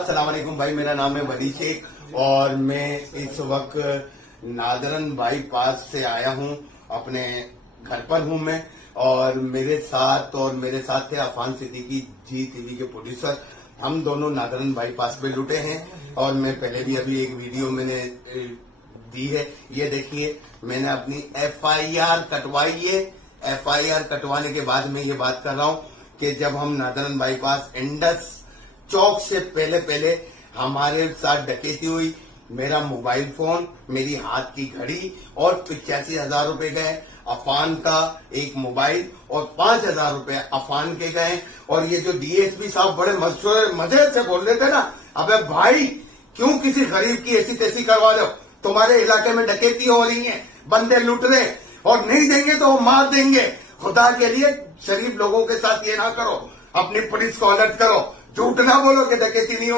अस्सलाम वालेकुम भाई, मेरा नाम है वली शेख और मैं इस वक्त नादरन बाईपास से आया हूं। अपने घर पर हूं मैं और मेरे साथ थे अफान सिद्दीकी जी टीवी के प्रोड्यूसर। हम दोनों नादरन बाईपास पे लुटे हैं और मैं पहले भी अभी एक वीडियो मैंने दी है। ये देखिए, मैंने अपनी FIR कटवाई है। FIR कटवाने के बाद मैं ये बात कर रहा हूं कि जब हम नादरन बाईपास इंडस चौक से पहले हमारे साथ डकैती हुई। मेरा मोबाइल फोन, मेरी हाथ की घड़ी और 85,000 रुपए गए। अफान का एक मोबाइल और 5,000 रुपए अफान के गए। और ये जो DSP साहब बड़े मजे से बोल रहे थे ना, अबे भाई क्यों किसी गरीब की ऐसी तैसी करवा दो? तुम्हारे इलाके में डकैती हो रही है, बंदे लूट रहे और नहीं देंगे तो वो मार देंगे। खुदा के लिए शरीफ लोगों के साथ ये ना करो, अपनी पुलिस को अलर्ट करो। झूठ ना बोलो कि डकैती नहीं हो।